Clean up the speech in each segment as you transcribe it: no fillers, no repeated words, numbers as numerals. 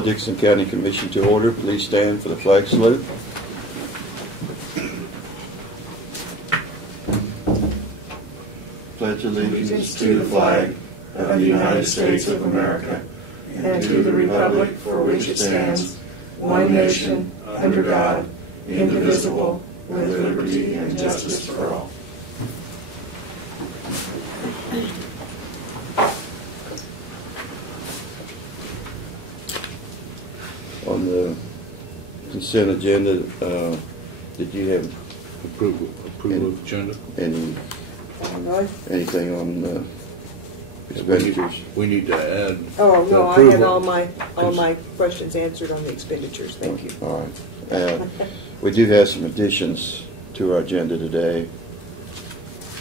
Dixon County Commission to order. Please stand for the flag salute. Pledge allegiance to the flag of the United States of America and to the republic for which it stands, one nation, under God, indivisible, with liberty and justice for all. On the consent agenda, did you have approval of agenda? Anything on the expenditures? We need to add. Oh no, I had all my questions answered on the expenditures. Thank you. All right. We do have some additions to our agenda today.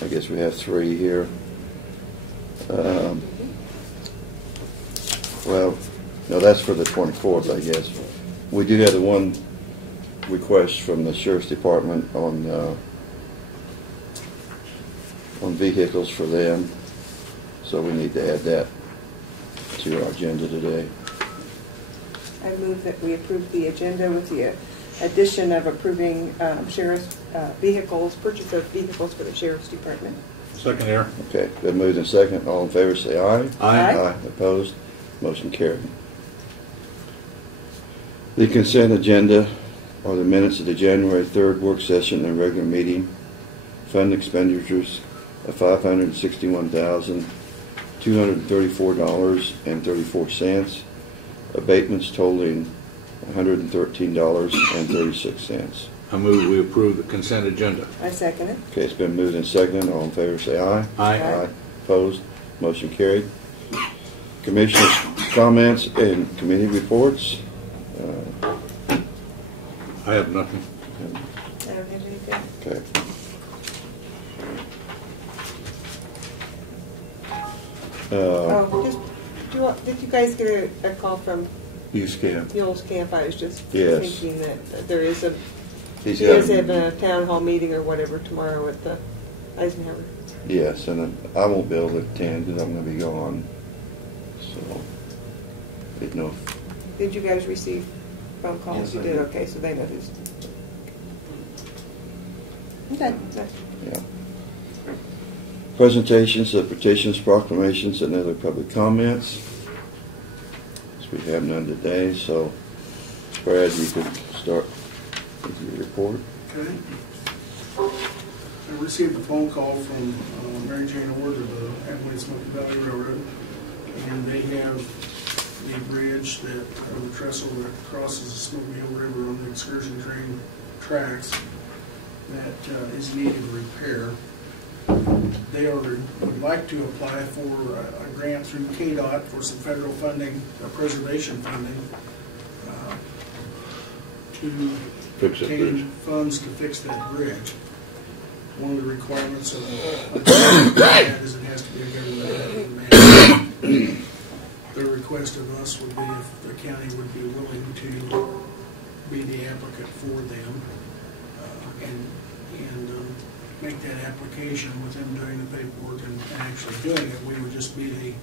I guess we have 3 here. Well, no, that's for the 24th, I guess. We do have the one request from the Sheriff's Department on vehicles for them, so we need to add that to our agenda today. I move that we approve the agenda with the addition of approving sheriff's vehicles, purchase of vehicles for the Sheriff's Department. Second here. Okay, been moved and second. All in favor say aye. Aye. Aye. Opposed? Motion carried. The consent agenda are the minutes of the January 3rd work session and regular meeting. Fund expenditures of $561,234.34. Abatements totaling $113.36. I move we approve the consent agenda. I second it. Okay, it's been moved and seconded. All in favor say aye. Aye. Aye. Opposed? Motion carried. Commissioners' comments and committee reports. I have nothing. I don't have anything. Okay. Did you guys get a call from Youth Camp. Mules Camp? I was just Yes. thinking that there is he is having a town hall meeting or whatever tomorrow at the Eisenhower. Yes, and I won't be able to attend because I'm going to be gone. So, didn't know. Did you guys receive phone calls? Yes, You I did? did. Okay, so they know who's. Okay. Yeah. Presentations of petitions, proclamations, and other public comments. We have none today, so Brad, you could start with your report. Okay. I received a phone call from Mary Jane Ord of the Appalachian Smoky Valley Railroad, and they have the bridge that the trestle that crosses the Smoky Hill River on the excursion train tracks that is needing repair. They would like to apply for a grant through KDOT for some federal funding, preservation funding, to obtain funds to fix that bridge. One of the requirements of that is it has to be a government man. Their request of us would be if the county would be willing to be the applicant for them and make that application with them doing the paperwork and actually doing it. We would just be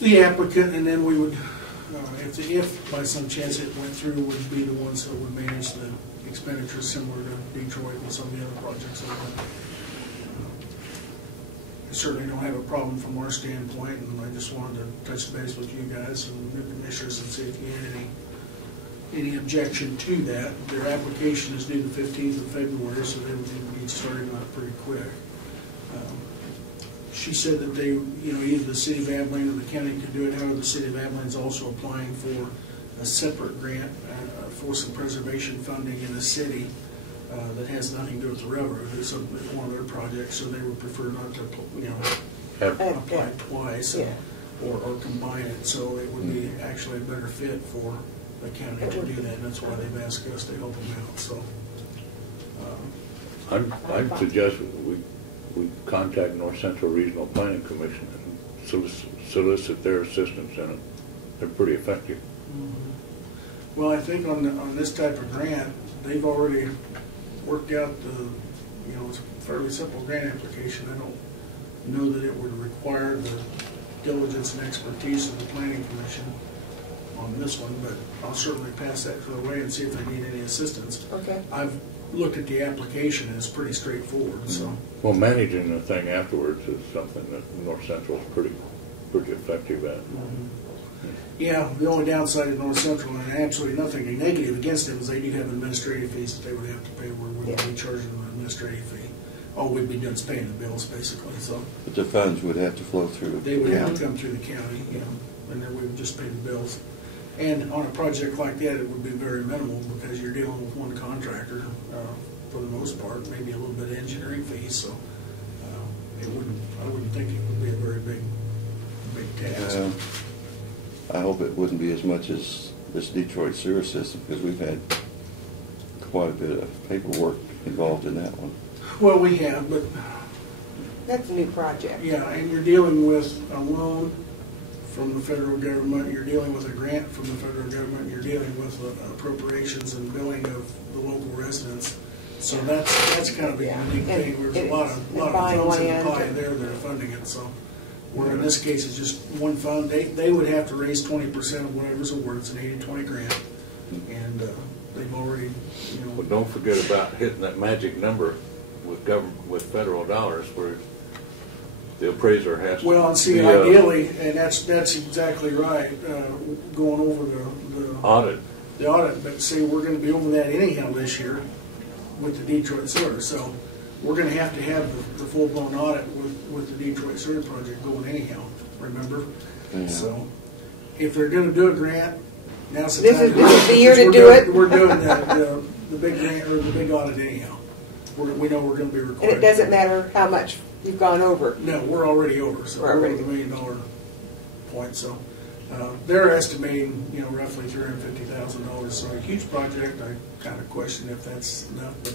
the applicant, and then we would, if by some chance it went through, would be the ones that would manage the expenditures, similar to Detroit and some of the other projects like that. I certainly don't have a problem from our standpoint, and I just wanted to touch base with you guys and the commissioners and see if you had any objection to that. Their application is due the 15th of February, so they would need to start on it pretty quick. She said that they, either the city of Abilene or the county could do it. However, the city of Abilene is also applying for a separate grant for some preservation funding in the city that has nothing to do with the railroad. It's one of their projects, so they would prefer not to, apply twice or combine it. So it would be actually a better fit for the county to do that, and that's why they've asked us to help them out. So, I'd suggest we contact North Central Regional Planning Commission and solicit their assistance in it. They're pretty effective. Mm-hmm. Well, I think on this type of grant, they've already worked out it's a fairly simple grant application. I don't know that it would require the diligence and expertise of the Planning Commission on this one, but I'll certainly pass that their way and see if they need any assistance. Okay. I've looked at the application and it's pretty straightforward, so. Well, managing the thing afterwards is something that North Central is pretty effective at. Yeah, the only downside of North Central, and absolutely nothing negative against them, is they do have administrative fees that they would have to pay, where we would be charging them an administrative fee. All we'd be doing is paying the bills, basically, so. But the funds would have to flow through. They would have to come through the county, you know, and then we would just pay the bills. And on a project like that, it would be very minimal because you're dealing with one contractor for the most part, maybe a little bit of engineering fees, so I wouldn't think it would be a very big task. I hope it wouldn't be as much as this Detroit sewer system, because we've had quite a bit of paperwork involved in that one. Well, we have, but That's a new project. yeah, and you're dealing with a loan from the federal government, you're dealing with a grant from the federal government, you're dealing with appropriations and billing of the local residents. So that's kind of a unique thing. There's a lot of funds in the pie there that are funding it. So, where in this case it's just one fund, they would have to raise 20% of whatever's awarded. It's an 80-20 grant, and they've already, you know. But don't forget about hitting that magic number with federal dollars, where the appraiser has to. Well, and see, ideally, and that's exactly right. Going over the audit. The audit, but see, we're going to be over that anyhow this year with the Detroit Sewer. So we're going to have the full-blown audit with the Detroit Sewer project going anyhow. Remember? Yeah. So if they're going to do a grant, now's the time. This is the year to do it. We're doing the big grant or the big audit anyhow. We know we're going to be required. And it doesn't matter how much you've gone over. No, we're already over. So we're over the $1 million point. So they're estimating, you know, roughly $350,000. So a huge project. I kind of question if that's enough, but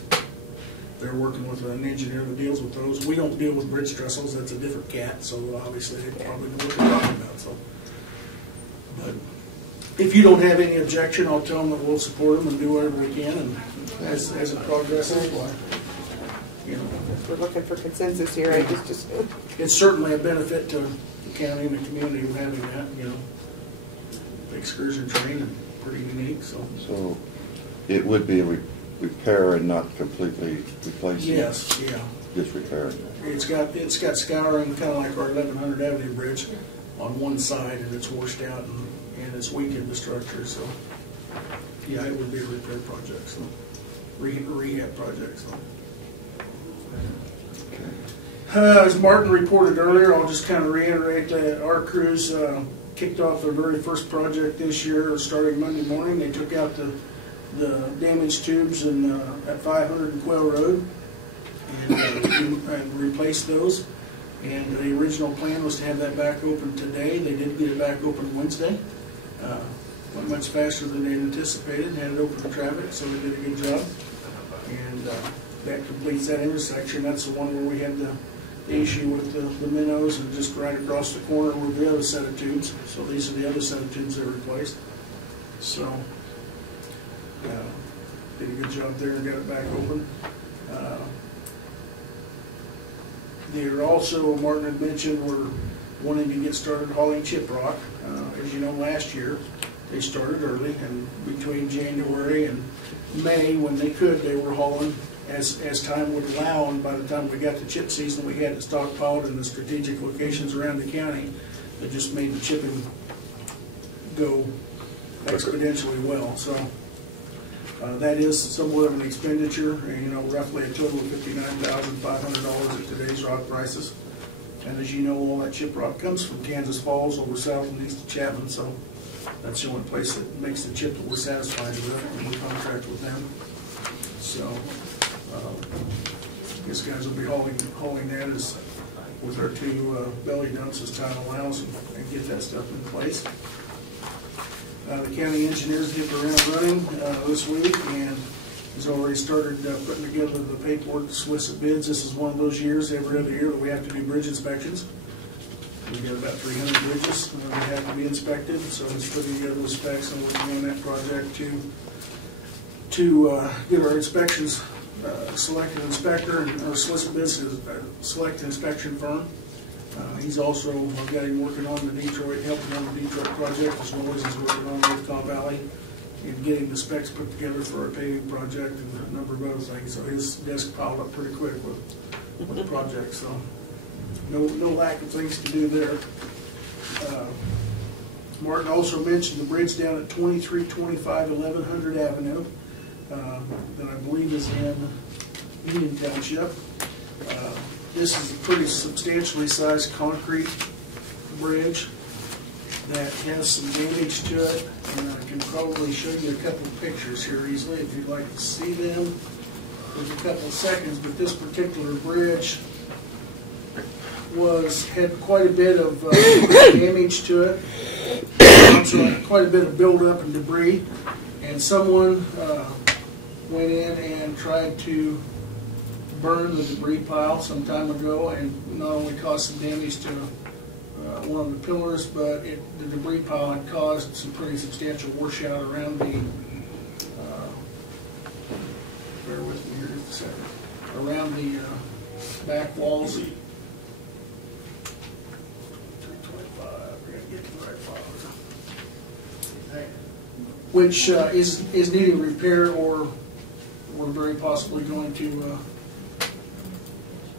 they're working with an engineer that deals with those. We don't deal with bridge trestles. That's a different cat. So obviously they probably know what they're talking about. So, but if you don't have any objection, I'll tell them that we'll support them and do whatever we can, and as it progresses, you know. We're looking for consensus here. I just It's certainly a benefit to the county and the community of having that, you know. Excursion train and pretty unique, so. So it would be a repair and not completely replacing? Yes, yeah. Just repair it? It's got scouring, kind of like our 1100 Avenue Bridge on one side, and it's washed out and it's weak in the structure, so. Yeah, it would be a repair project, so. Rehab project, so. As Martin reported earlier, I'll just kind of reiterate that our crews kicked off their very first project this year, starting Monday morning. They took out the damaged tubes at 500 and Quail Road and replaced those. And the original plan was to have that back open today. They did get it back open Wednesday. Went much faster than they anticipated, had it open for traffic, so they did a good job. And that completes that intersection. That's the one where we had the issue with the minnows, and just right across the corner were the other set of tubes. So these are the other set of tubes they replaced. So did a good job there and got it back open. They're also, Martin had mentioned, we're wanting to get started hauling chip rock. As you know, last year they started early, and between January and May, when they could, they were hauling as time would allow, and by the time we got to chip season, we had it stockpiled in the strategic locations around the county that just made the chipping go exponentially well. So that is somewhat of an expenditure, and, you know, roughly a total of $59,500 at today's rock prices. And as you know, all that chip rock comes from Kansas Falls over south and east of Chapman, so that's the only place that makes the chip that we're satisfied with, and we contract with them. So I guess guys will be hauling that as with our two belly dumps as time allows, and get that stuff in place. The county engineers hit the ground running this week and has already started putting together the paperwork to solicit bids. This is one of those years, every other year, that we have to do bridge inspections. We got about 300 bridges that have to be inspected, so it's putting together the specs and working on that project to get our inspections select an inspector or solicit bids to select an inspection firm. He's also, I've got him working on the Detroit, helping on the Detroit project, as well as he's working on North Valley and getting the specs put together for our paving project and a number of other things. So his desk piled up pretty quick with the project, so no lack of things to do there. Martin also mentioned the bridge down at 2325 1100 Avenue that I believe is in Union Township. This is a pretty substantially sized concrete bridge that has some damage to it, and I can probably show you a couple of pictures here easily if you'd like to see them. There's a couple of seconds, but this particular bridge had quite a bit of damage to it. Also, quite a bit of buildup and debris, and someone went in and tried to burn the debris pile some time ago, and not only caused some damage to one of the pillars, but the debris pile had caused some pretty substantial washout around the bear with me here just a second, around the back walls. 325, we're going to get to the right file. Which is needing repair, or we're very possibly going to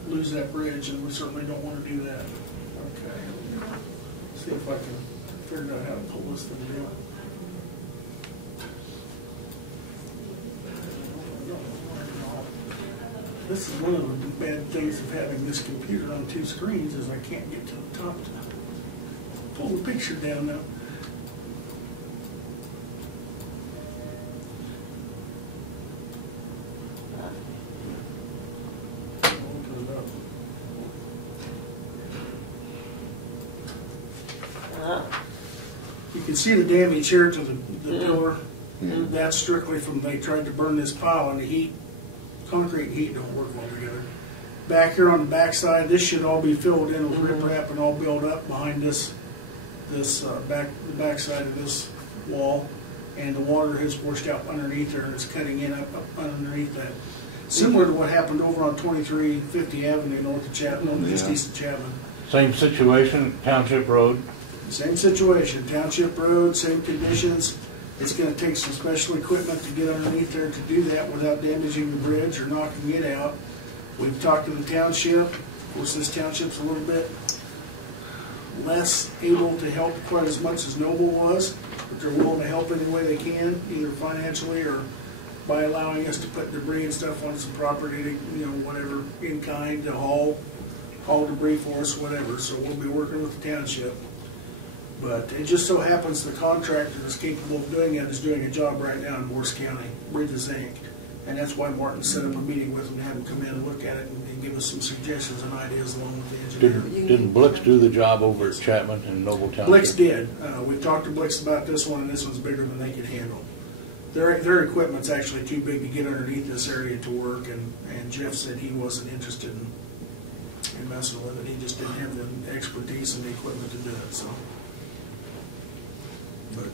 lose that bridge, and we certainly don't want to do that. Okay. See if I can figure out how to pull this thing down. This is one of the bad things of having this computer on two screens, is I can't get to the top to pull the picture down now. You can see the damage here to the pillar. That's strictly from they tried to burn this pile, and the heat, concrete and heat don't work well together. Back here on the back side, this should all be filled in with riprap and all built up behind the back side of this wall, and the water has washed out underneath there and it's cutting in up underneath that. Similar to what happened over on 2350 Avenue north of Chapman, just east of Chapman. Same situation, Township Road. Same situation, Township Road, same conditions. It's going to take some special equipment to get underneath there to do that without damaging the bridge or knocking it out. We've talked to the township. Of course, this township's a little bit less able to help quite as much as Noble was, but they're willing to help any way they can, either financially or by allowing us to put debris and stuff on some property, to, whatever, in kind, to haul debris for us, whatever. So we'll be working with the township. But it just so happens the contractor that's capable of doing that is doing a job right now in Morris County, Bridges Inc. And that's why Martin set up a meeting with him to have him come in and look at it and give us some suggestions and ideas along with the engineer. Didn't Blix do the job over at Chapman and Noble Township? Blix did. We've talked to Blix about this one, and this one's bigger than they can handle. Their equipment's actually too big to get underneath this area to work, and Jeff said he wasn't interested in messing with it. He just didn't have the expertise and the equipment to do it. So. But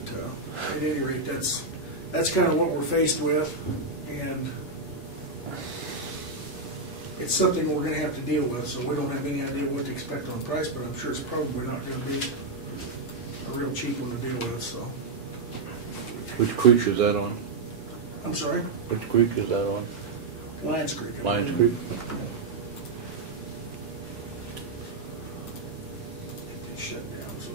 at any rate, that's kind of what we're faced with, and it's something we're going to have to deal with. So we don't have any idea what to expect on price, but I'm sure it's probably not going to be a real cheap one to deal with. So, which creek is that on? I'm sorry. Which creek is that on? Lions Creek. Lions Creek. It's shut down. So.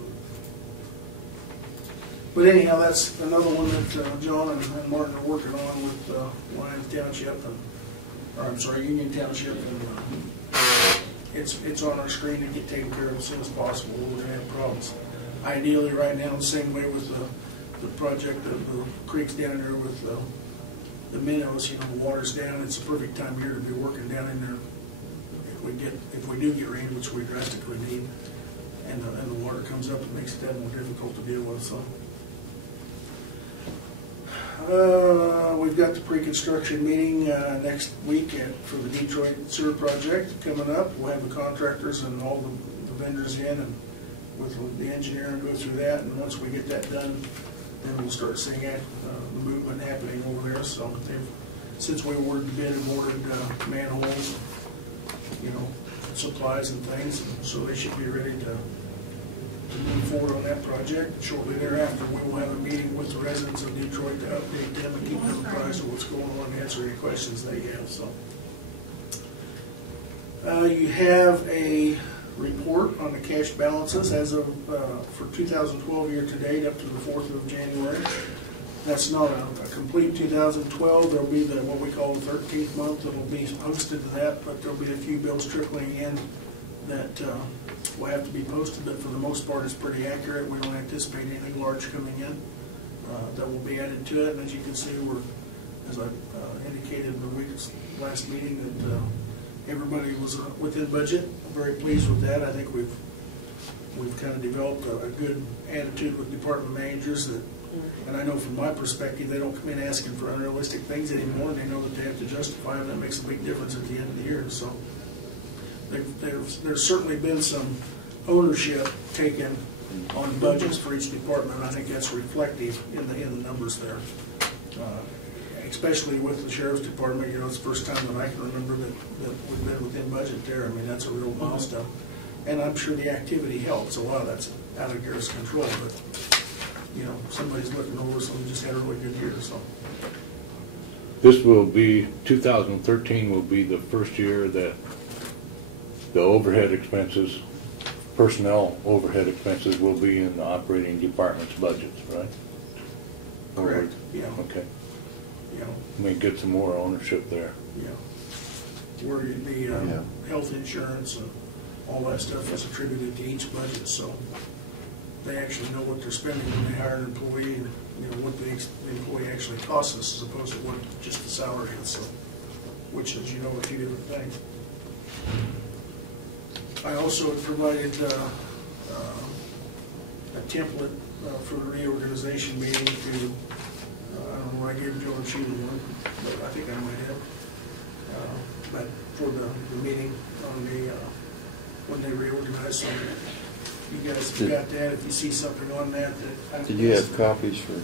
But anyhow, that's another one that John and Martin are working on with Lyons Township, Union Township, and it's on our screen to get taken care of as soon as possible. We're going to have problems. Ideally, right now, the same way with the project of the creeks down there with the minnows. The water's down. It's a perfect time of year to be working down in there. If we do get rain, which we drastically need, and the water comes up, it makes it that more difficult to deal with. So. We've got the pre-construction meeting next week for the Detroit Sewer Project coming up. We'll have the contractors and all the vendors in, and with the engineer, and go through that. And once we get that done, then we'll start seeing the movement happening over there. So since we awarded the bid and ordered manholes, supplies and things, so they should be ready to move forward on that project. Shortly thereafter, we will have a meeting with the residents of Detroit to update them and keep them apprised of what's going on and answer any questions they have. So, you have a report on the cash balances as of for 2012 year to date up to the 4th of January. That's not a complete 2012. There'll be the what we call the 13th month that'll be posted to that, but there'll be a few bills trickling in that will have to be posted. But for the most part, it's pretty accurate. We don't anticipate anything large coming in that will be added to it. And as you can see, we're, as I indicated in the week's last meeting, that everybody was within budget. I'm very pleased with that. I think we've kind of developed a good attitude with department managers that. And I know from my perspective, they don't come in asking for unrealistic things anymore, and they know that they have to justify them. That makes a big difference at the end of the year. So there's certainly been some ownership taken on budgets for each department. I think that's reflective in the numbers there. Especially with the sheriff's department, it's the first time that I can remember that we've been within budget there. I mean, that's a real milestone. And I'm sure the activity helps. A lot of that's out of Garrett's control, but somebody's looking over, so we just had a really good year. So This will be, 2013 will be the first year that the overhead expenses, personnel overhead expenses will be in the operating department's budgets, right? correct. Yeah. Okay. Yeah. May get some more ownership there. Yeah. Where the health insurance and all that stuff is attributed to each budget, so they actually know what they're spending when they hire an employee, and what the employee actually costs us as opposed to what just the salary is. So, which, as you know, are two different things. I also have provided a template for the reorganization meeting to. I don't know. I gave Joe and Sheila one, but I think I might have. But for the meeting on the when they reorganize, so you guys got that. If you see something on that, did you have copies for?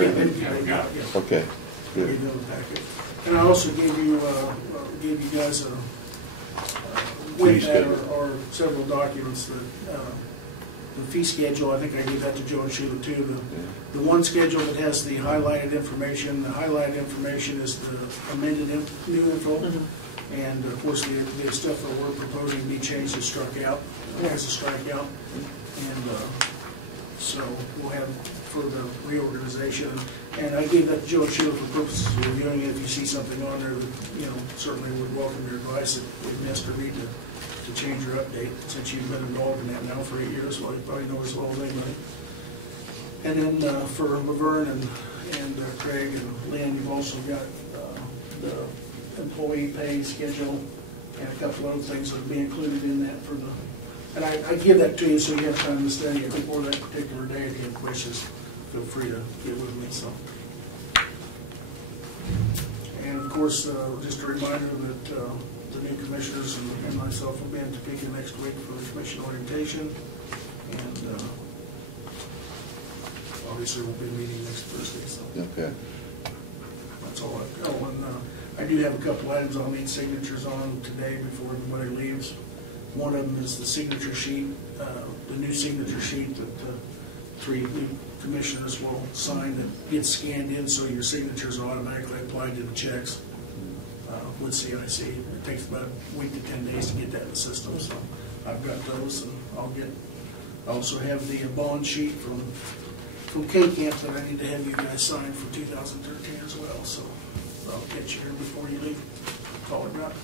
Yeah. Okay. Good. And I also gave you guys with that or several documents that. The fee schedule, I think I gave that to Joe and Sheila too. The one schedule that has the highlighted information. The highlighted information is the amended new info. Mm-hmm. And of course the stuff that we're proposing to be changed is struck out, as a strikeout. And so we'll have for the reorganization. And I gave that to Joe and Sheila for purposes of reviewing it. If you see something on there that, certainly would welcome your advice if we missed or need to change your update, since you've been involved in that now for 8 years, well, you probably know as well as anybody. And then for Laverne and Craig and Lynn, you've also got the employee pay schedule and a couple other things that will be included in that for the. And I give that to you so you have time to study it before that particular day. If you have questions, feel free to get with me. So. And of course, just a reminder that. The new commissioners and myself will be in Topeka next week for the commission orientation, and obviously we'll be meeting next Thursday. So okay, that's all I've got. And I do have a couple items I'll need signatures on today before everybody leaves. One of them is the signature sheet, the new signature sheet that the 3 new commissioners will sign that gets scanned in, so your signatures are automatically applied to the checks. With CIC. It takes about a week to 10 days to get that in the system, so I've got those, and I also have the bond sheet from K-Camp that I need to have you guys sign for 2013 as well, so I'll get you here before you leave. Call it out.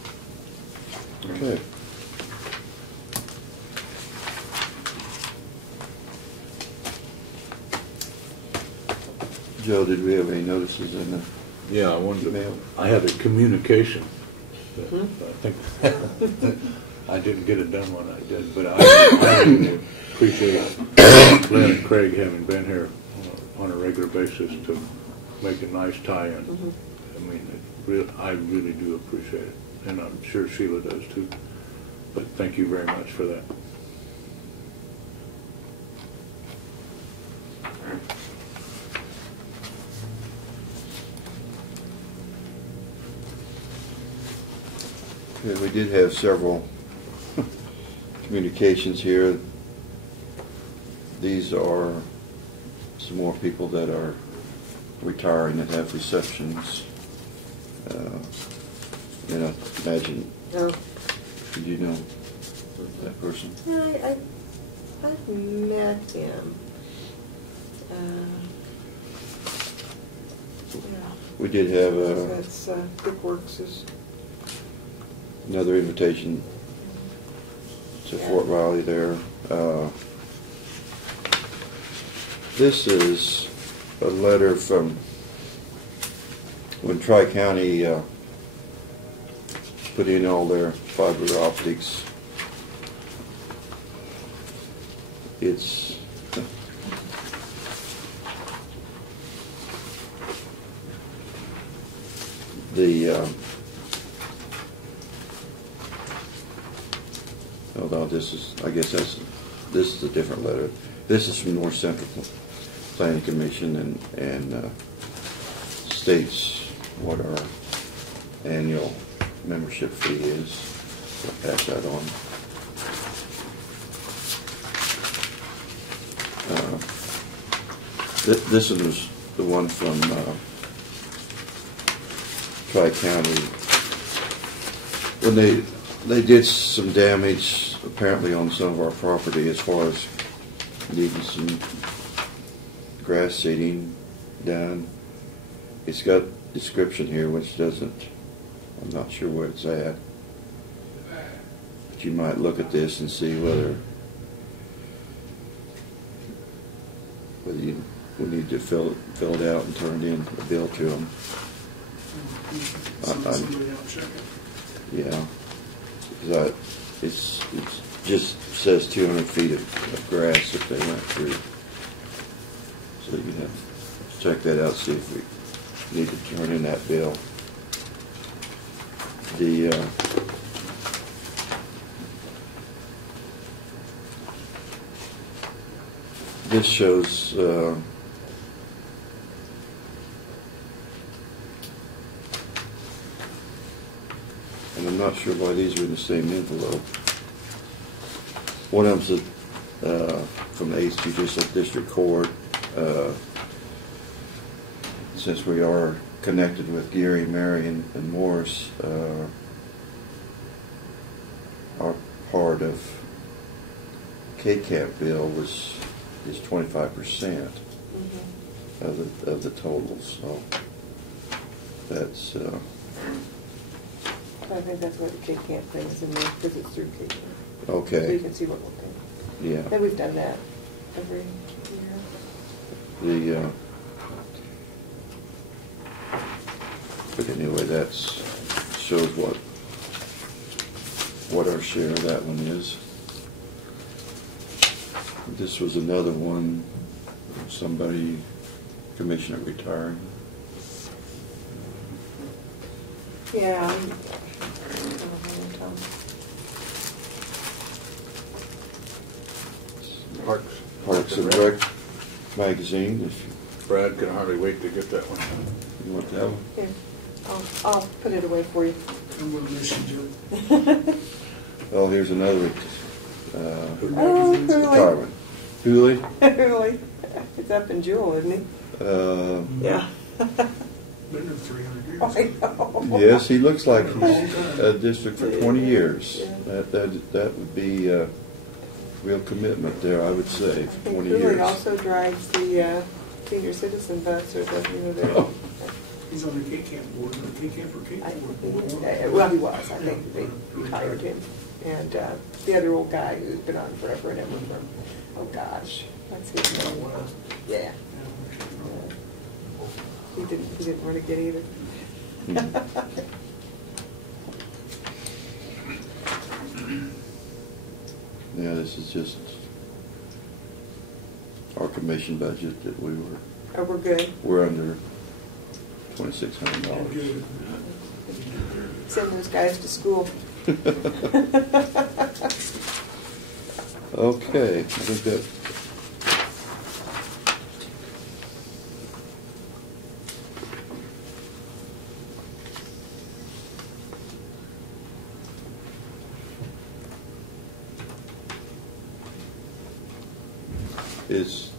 okay. Joe, did we have any notices in the? Yeah, I wanted to. I had a communication. I think I didn't get it done when I did, but I really appreciate Lynn and Craig having been here on a regular basis to make a nice tie-in. Mm-hmm. I mean, I really do appreciate it, and I'm sure Sheila does too. But thank you very much for that. Yeah, we did have several communications here. These are some more people that are retiring that have receptions. And I imagine, No. did you know that person? Yeah, I've met him. Yeah. We did have That's Dick Works' another invitation to Yeah. Fort Riley there. This is a letter from when Tri-County put in all their fiber optics. It's although this is, I guess this is a different letter. This is from North Central Planning Commission and states what our annual membership fee is. I'll pass that on. This one was the one from Tri-County. When they did some damage apparently on some of our property as far as needing some grass seeding done. It's got description here which doesn't, I'm not sure where it's at. But you might look at this and see whether you will need to fill it out and turn in a bill to them. Somebody else check it. Yeah. It's just says 200 feet of grass that they went through. So you have to check that out, see if we need to turn in that bill. This shows and I'm not sure why these are in the same envelope. One of them's from the 8th Judicial District Court. Since we are connected with Geary, Marion, and Morris, our part of KCAP bill is 25% of the total. So that's. I think that's why the K-Camp thing is in there, because it's through K-Camp. Okay. So you can see what we're paying. Yeah. And we've done that every year. But anyway, that shows what our share of that one is. This was another one, somebody, commissioner retiring. Yeah. Parks and Rec magazine, if Brad can hardly wait to get that one. you want that one. Here, I'll put it away for you. I'm going to miss you, Joe. Oh, here's another Oh, retirement. Hooley? Really? It's up in Jewel, isn't he? Yeah. Been there 300 years. I know. Yes, he looks like he's a district for 20 years. Yeah. That would be a real commitment there, I would say, I for think 20 Cooley years. also drives the senior citizen bus, or the, the. Oh. He's on the K-Camp board, the K-Camp or K-Camp board. Well, he was. I think they retired him. And the other old guy who's been on forever and ever from, oh gosh, what's his name? Yeah. He didn't want to get either. Yeah, this is just our commission budget that Oh, we're good. we're under $2,600. Good. Send those guys to school. Okay, I think that. is,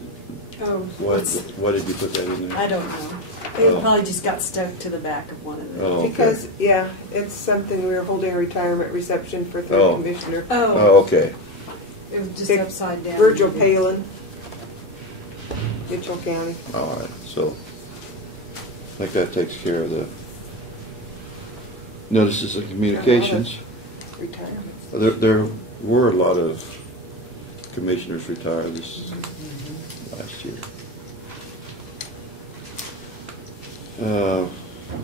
Oh, what did you put that in there? I don't know. It Oh. probably just got stuck to the back of one of them. Oh, okay. Because, yeah, it's something, we were holding a retirement reception for third Oh. commissioner. Oh, okay. It was just Big upside down. Virgil Palin, Mitchell County. All right, so I think that takes care of the notices of communications. Retirement. There were a lot of commissioners retired this last year.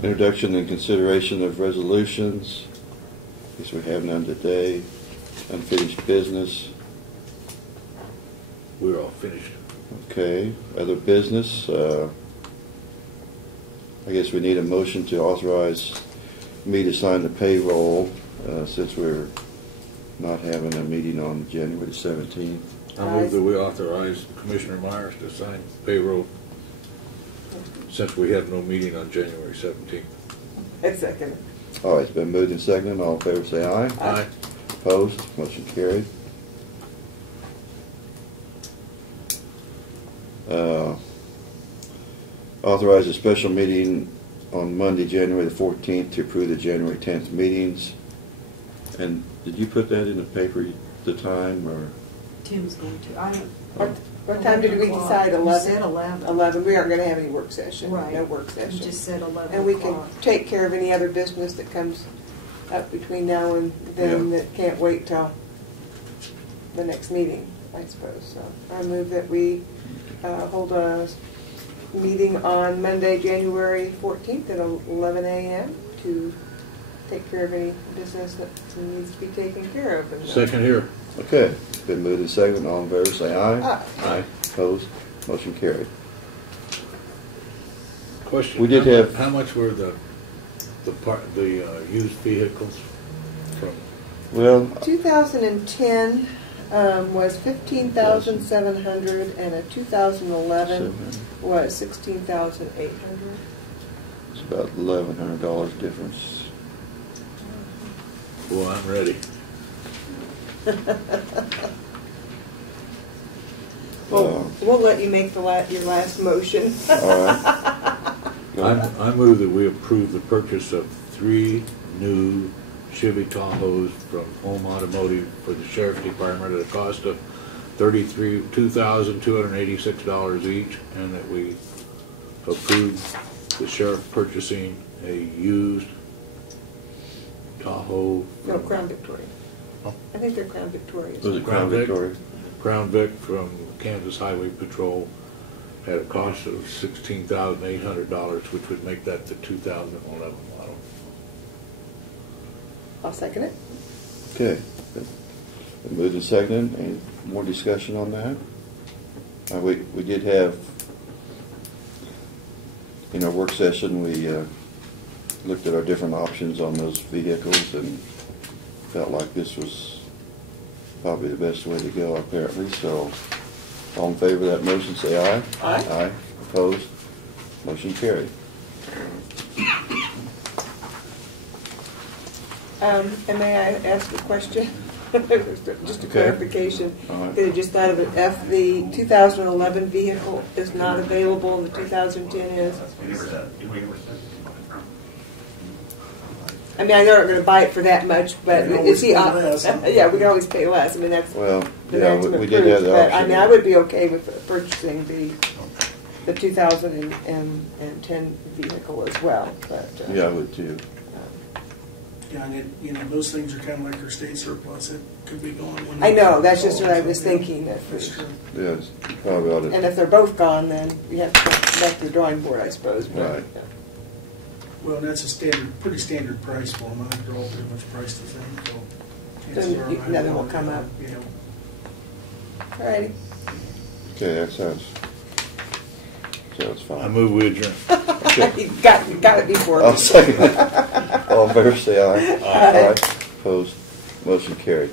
Introduction and consideration of resolutions. Guess we have none today. Unfinished business. We're all finished. Okay. Other business. I guess we need a motion to authorize me to sign the payroll since we're not having a meeting on January 17th. I move that we authorize Commissioner Myers to sign payroll since we have no meeting on January 17th. It's second. All right, it's been moved and seconded. All in favor say aye. Aye. Opposed? Motion carried. Authorize a special meeting on Monday, January the 14th to approve the January 10th meetings. And did you put that in the paper, the time, or? Tim's going to. I don't. What time did we decide? You 11? said 11. 11. We aren't going to have any work session. Right. No work You session. just said 11 And we can o'clock. take care of any other business that comes up between now and then Yeah. that can't wait till the next meeting, I suppose. So I move that we hold a meeting on Monday, January 14th at 11 a.m. to take care of any business that needs to be taken care of. And, Second here. Okay, it's been moved and seconded. All in favor say aye. Aye. Aye. Opposed? Motion carried. Question. We did have- How much were the used vehicles from? Well, 2010 was 15,700 and a 2011 was 16,800. it's about $1,100 difference. Well, I'm ready. Well, we'll let you make your last motion. All right. Go ahead. I move that we approve the purchase of 3 new Chevy Tahoes from Home Automotive for the Sheriff's Department at a cost of $2,286 each, and that we approve the sheriff purchasing a used Tahoe. No, Crown Victoria. Oh. I think they're Crown Victorias. Was it Crown Crown Vic? Victoria? Crown Vic from Kansas Highway Patrol at a cost of $16,800, which would make that the 2011 model. I'll second it. Okay. Been moved and seconded. Any more discussion on that? We did have, in our work session, we looked at our different options on those vehicles and felt like this was probably the best way to go, apparently. So, all in favor of that motion, say aye. Aye. Aye. Opposed? Motion carried. And may I ask a question? Just a Okay. clarification. All right. Could have just thought of it. If the 2011 vehicle is not available, the 2010 is. I mean, I know we're going to buy it for that much, but We can is he? always pay less. Yeah, we can always pay less. I mean, that's Well, the yeah, maximum we did have proof. the But I option. mean, I would be okay with purchasing the 2010 vehicle as well. But Yeah, I would too. Yeah, and those things are kind of like our state surplus. It could be gone when. I know, that's just what I was Yeah, thinking. That That's true. Yes, probably ought And to. if they're both gone, then we have to go back to the drawing board, I suppose. But, Right. yeah. Well, that's a pretty standard price for them. I think they're all pretty much priced the same, so. Then nothing will come up. Yeah. All righty. Okay, that sounds fine. I move we adjourn. You got it before I'll me. second it. All in favor, say aye. Aye. Opposed? Motion carried.